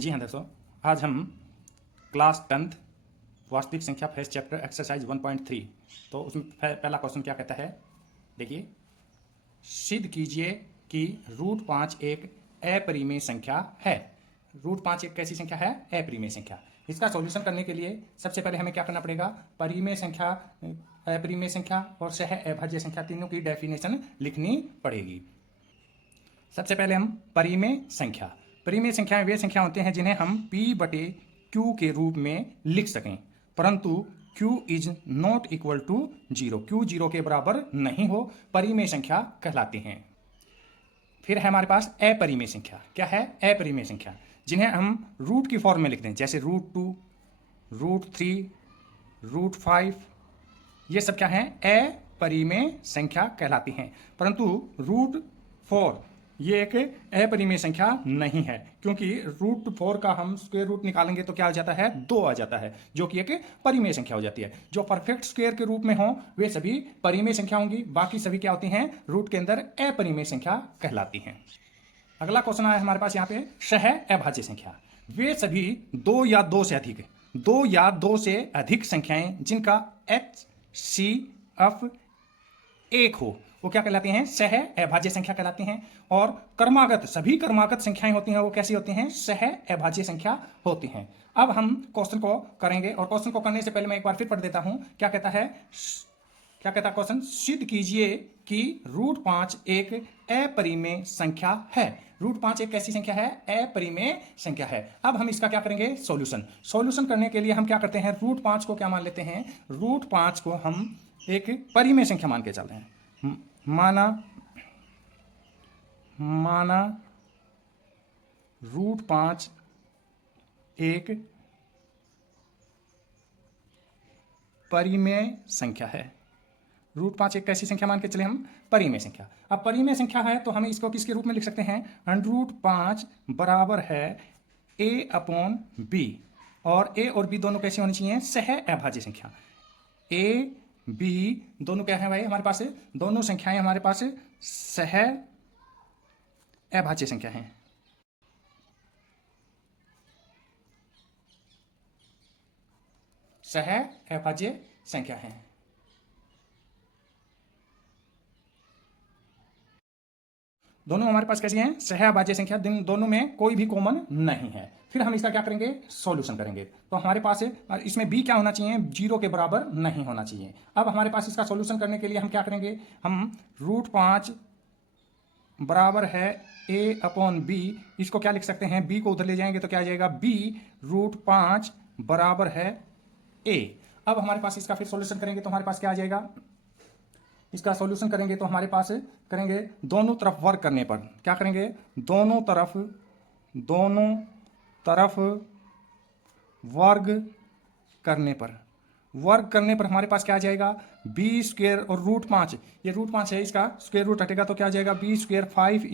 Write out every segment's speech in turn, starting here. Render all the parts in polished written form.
जी हाँ दोस्तों, आज हम क्लास 10th वास्तविक संख्या फर्स्ट चैप्टर एक्सरसाइज 1.3। तो उसमें पहला क्वेश्चन क्या कहता है, देखिए, सिद्ध कीजिए कि √5 एक अपरिमेय संख्या है। √5 एक कैसी संख्या है? अपरिमेय संख्या। इसका सॉल्यूशन करने के लिए सबसे पहले हमें क्या करना पड़ेगा? परिमेय संख्या, अपरिमेय संख्या और सह अभाज्य संख्या तीनों की डेफिनेशन लिखनी पड़ेगी। सबसे पहले हम परिमेय संख्याएं वे संख्या होते हैं जिन्हें हम P/Q के रूप में लिख सकें, परंतु Q is not equal to 0। Q 0 के बराबर नहीं हो, परिमेय संख्या कहलाती हैं। फिर है हमारे पास अपरिमेय संख्या। क्या है? अपरिमेय संख्या, जिन्हें हम रूट की फॉर्म में लिखते हैं, जैसे √2, √3, √5। ये सब क्या हैं? अपरिमेय संख्या कहलाती हैं। परंतु √4 ये एक अपरिमेय संख्या नहीं है, क्योंकि √4 का हम स्क्वायर रूट निकालेंगे तो क्या आ जाता है? 2 आ जाता है, जो कि एक परिमेय संख्या हो जाती है। जो परफेक्ट स्क्वायर के रूप में हो वे सभी परिमेय संख्या होंगी, बाकी सभी क्या होती हैं? रूट के अंदर अपरिमेय संख्या कहलाती हैं। अगला क्वेश्चन आया हमारे पास यहाँ पे, सह अभाज्य संख्या। वे सभी दो या दो से अधिक संख्याएं जिनका HCF 1 हो, वो क्या कहलाती हैं? सह अभाज्य संख्या कहलाती हैं। और सभी क्रमागत संख्याएं होती हैं, वो कैसी होती हैं? सह अभाज्य संख्या होती हैं। अब हम क्वेश्चन को करेंगे, और क्वेश्चन को करने से पहले मैं एक बार फिर पढ़ देता हूं। क्या कहता है क्वेश्चन? सिद्ध कीजिए कि √5 एक अपरिमेय संख्या है। √5 एक कैसी संख्या है? अपरिमेय संख्या है। अब हम इसका क्या करेंगे? सॉल्यूशन करने के लिए हम क्या करते हैं? √5 को क्या मान लेते हैं? √5 को हम एक परिमेय संख्या मान के चल रहे हैं। माना √5 एक परिमेय संख्या है। √5 एक कैसी संख्या मान के चले हम? परिमेय संख्या। अब परिमेय संख्या है तो हम इसको किसके रूप में लिख सकते हैं? √5 बराबर है a/b, और a और b दोनों कैसी होनी चाहिए? सह अभाज्य संख्या। a b दोनों क्या है भाई हमारे पास? दोनों संख्याएं हमारे पास सह अभाज्य संख्या हैं। सह अभाज्य संख्या हैं। दोनों हमारे पास कैसी हैं? सह अभाज्य संख्या। दोनों में कोई भी कॉमन नहीं है। फिर हम इसका क्या करेंगे? सॉल्यूशन करेंगे। तो हमारे पास इसमें b क्या होना चाहिए? 0 के बराबर नहीं होना चाहिए। अब हमारे पास इसका सॉल्यूशन करने के लिए हम क्या करेंगे? हम √5 बराबर है a/b, इसको क्या लिख सकते हैं? b को उधर ले जाएंगे तो क्या आ जाएगा? b √5 बराबर है a। अब हमारे पास इसका फिर सॉल्यूशन करेंगे तो हमारे पास क्या आ जाएगा? इसका सॉल्यूशन करेंगे तो हमारे पास करेंगे दोनों तरफ वर्ग करने पर। क्या करेंगे? दोनों तरफ वर्ग करने पर हमारे पास क्या आ जाएगा? b² और √5, ये √5 है, इसका स्क्वायर रूट हटेगा तो क्या आ जाएगा? b² 5 =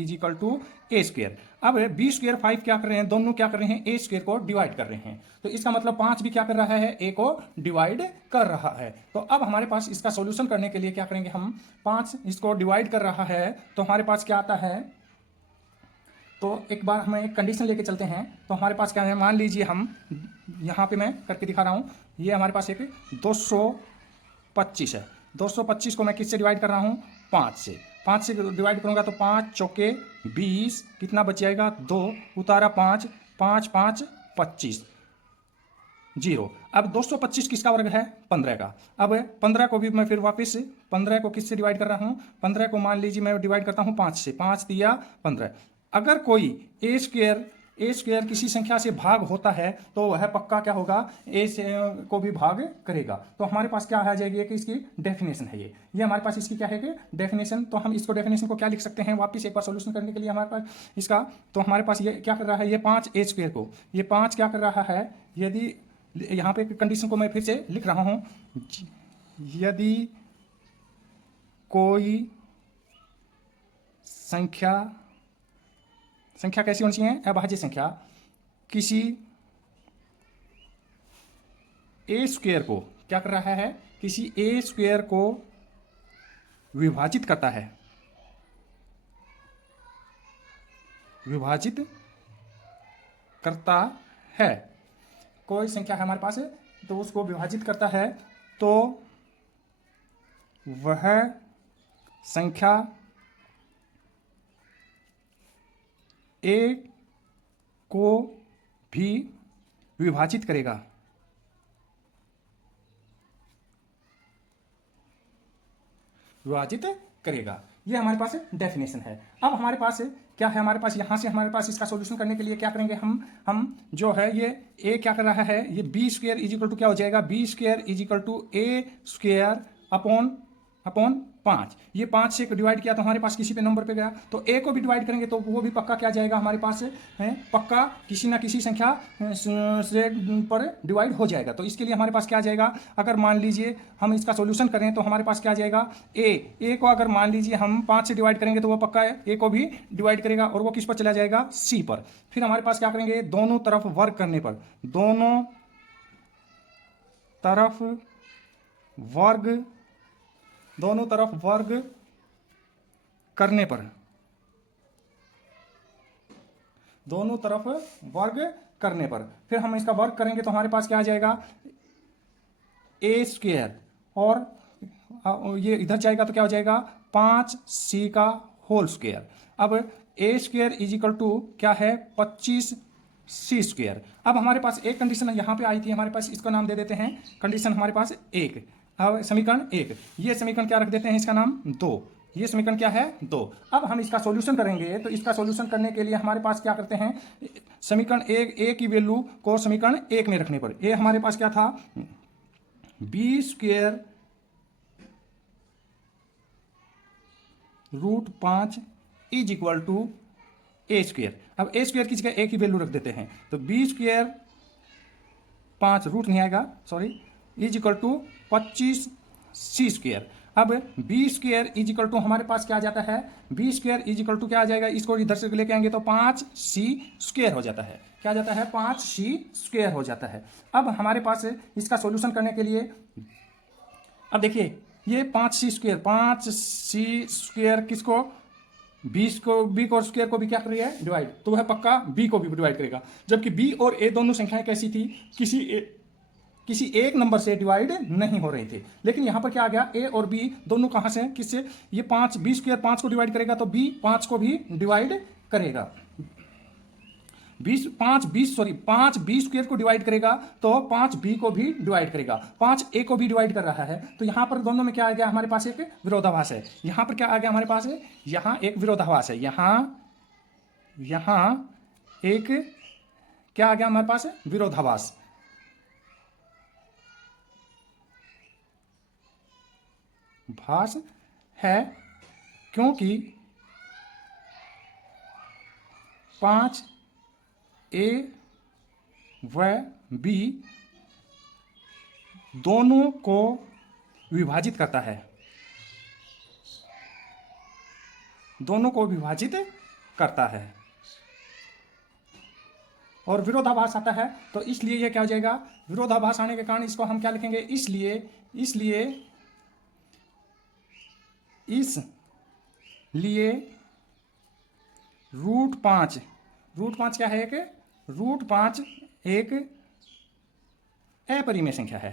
a²। अब b² 5 क्या कर रहे हैं? दोनों क्या कर रहे हैं? a² को डिवाइड कर रहे हैं। तो इसका मतलब 5 भी क्या कर रहा है? a को डिवाइड कर रहा है। तो अब हमारे पास इसका सॉल्यूशन करने के लिए क्या करेंगे? हम 5 इसको डिवाइड कर रहा है तो हमारे पास क्या आता है? तो एक बार हम एक कंडीशन लेके चलते हैं। तो हमारे पास क्या है? मान लीजिए हम यहाँ पे मैं करके दिखा रहा हूँ, ये हमारे पास एक 225 है। 225 को मैं किससे डिवाइड कर रहा हूँ? 5 से। 5 से डिवाइड करूँगा तो 5 चौके 20, कितना बच जाएगा? 2 उतारा 5, 5 5 25, 0। अब 225 किसका वर्ग है? 15 का। अब 15 को भी मैं फिर वापस 15 को किससे डिवाइड कर रहा हूँ? 15 को मान लीजिए मैं डिवाइड करता हूँ 5 से। 5 दिया 15। अगर कोई a² किसी संख्या से भाग होता है तो वह पक्का क्या होगा? a से को भी भाग करेगा। तो हमारे पास क्या आ जाएगी कि इसकी डेफिनेशन है। ये हमारे पास इसकी क्या है कि डेफिनेशन। तो हम इसको डेफिनेशन को क्या लिख सकते हैं? वापस एक बार सॉल्यूशन करने के लिए हमारे पास इसका, तो हमारे पास ये क्या कर रहा है? ये 5a² को, ये 5 क्या कर रहा है? यदि यहाँ पे कंडीशन को मैं फिर से लिख रहा हूँ, यदि कोई संख्या कैसी होनी चाहिए? अभाज्य संख्या किसी a² को क्या कर रहा है? किसी a² को विभाजित करता है, कोई संख्या है हमारे पास तो उसको विभाजित करता है, तो वह संख्या ए को भी विभाजित करेगा। विभाजित करेगा, ये हमारे पास डेफिनेशन है। अब हमारे पास क्या है, हमारे पास यहाँ से हमारे पास इसका सॉल्यूशन करने के लिए क्या करेंगे, हम जो है ये ए क्या कर रहा है, ये b square is equal to क्या हो जाएगा, b square is equal to a square upon 5। ये 5 से डिवाइड किया तो हमारे पास किसी पे नंबर पे गया, तो ए को भी डिवाइड करेंगे तो वो भी पक्का क्या जाएगा हमारे पास है, पक्का किसी ना किसी संख्या से पर डिवाइड हो जाएगा। तो इसके लिए हमारे पास क्या जाएगा, अगर मान लीजिए हम इसका सॉल्यूशन करें तो हमारे पास क्या जाएगा, ए को अगर मान लीजिए हम 5 से डिवाइड करेंगे तो वो पक्का है ए को भी डिवाइड करेगा, और वो किस पर चला जाएगा, सी पर। फिर हमारे पास क्या करेंगे, दोनों तरफ वर्ग करने पर, दोनों तरफ वर्ग करने पर, दोनों तरफ वर्ग करने पर फिर हम इसका वर्ग करेंगे तो हमारे पास क्या आ जाएगा, ए स्क्वायर, और ये इधर जाएगा तो क्या हो जाएगा 5c का होल स्क्वायर। अब a square is equal to क्या है 25c स्क्वायर। अब हमारे पास एक कंडीशन यहाँ पे आई थी, हमारे पास इसका नाम दे देते हैं कंडीशन हमारे पास 1। अब समीकरण 1, ये समीकरण क्या रख देते हैं, इसका नाम 2। ये समीकरण क्या है 2। अब हम इसका सॉल्यूशन करेंगे तो इसका सॉल्यूशन करने के लिए हमारे पास क्या करते हैं, समीकरण ए की वैल्यू को समीकरण 1 में रखने पर ए हमारे पास क्या था, b square root 5 is equal to a square. अब ए स्क्वायर की जगह ए की वैल्यू रख देते हैं, तो बी स्क्वायर 5 रूट नहीं आएगा, sorry, is equal to 25c square. अब B square is equal to हमारे पास क्या आ जाता है, B square is equal to क्या आ जाएगा, इसको इधर से लेके आएंगे तो 5c स्क्वायर हो जाता है, क्या आ जाता है 5c स्क्वायर हो जाता है। अब हमारे पास इसका सॉल्यूशन करने के लिए, अब देखिए ये 5c स्क्वायर किसको, बी को स्क्वायर को भी क्या कर रही है, डिवाइड, तो वह पक्का बी को भी डिवाइड करेगा। जबकि बी और ए दोनों संख्याएं कैसी थी, किसी एक नंबर से डिवाइड नहीं हो रहे थे, लेकिन यहां पर क्या आ गया, ए और बी दोनों कहां से, किससे, ये 5 बी स्क्वायर 5 को डिवाइड करेगा तो बी 5 को भी डिवाइड करेगा, 5 बी स्क्वायर को डिवाइड करेगा तो 5 बी को भी डिवाइड करेगा, 5 ए को भी डिवाइड कर रहा है। तो यहां पर दोनों में क्या आ गया, हमारे पास एक विरोधाभास है। यहां पर क्या आ गया हमारे पास, यहां एक विरोधाभास है, यहां एक क्या आ गया हमारे पास, विरोधाभास। भास है, क्योंकि 5 ए व बी दोनों को विभाजित करता है, दोनों को विभाजित करता है, और विरोधाभास आता है, तो इसलिए यह क्या हो जाएगा, विरोधाभास आने के कारण इसको हम क्या लिखेंगे, इसलिए रूट 5 क्या है, रूट 5 एक अपरिमेय संख्या है,